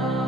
Oh.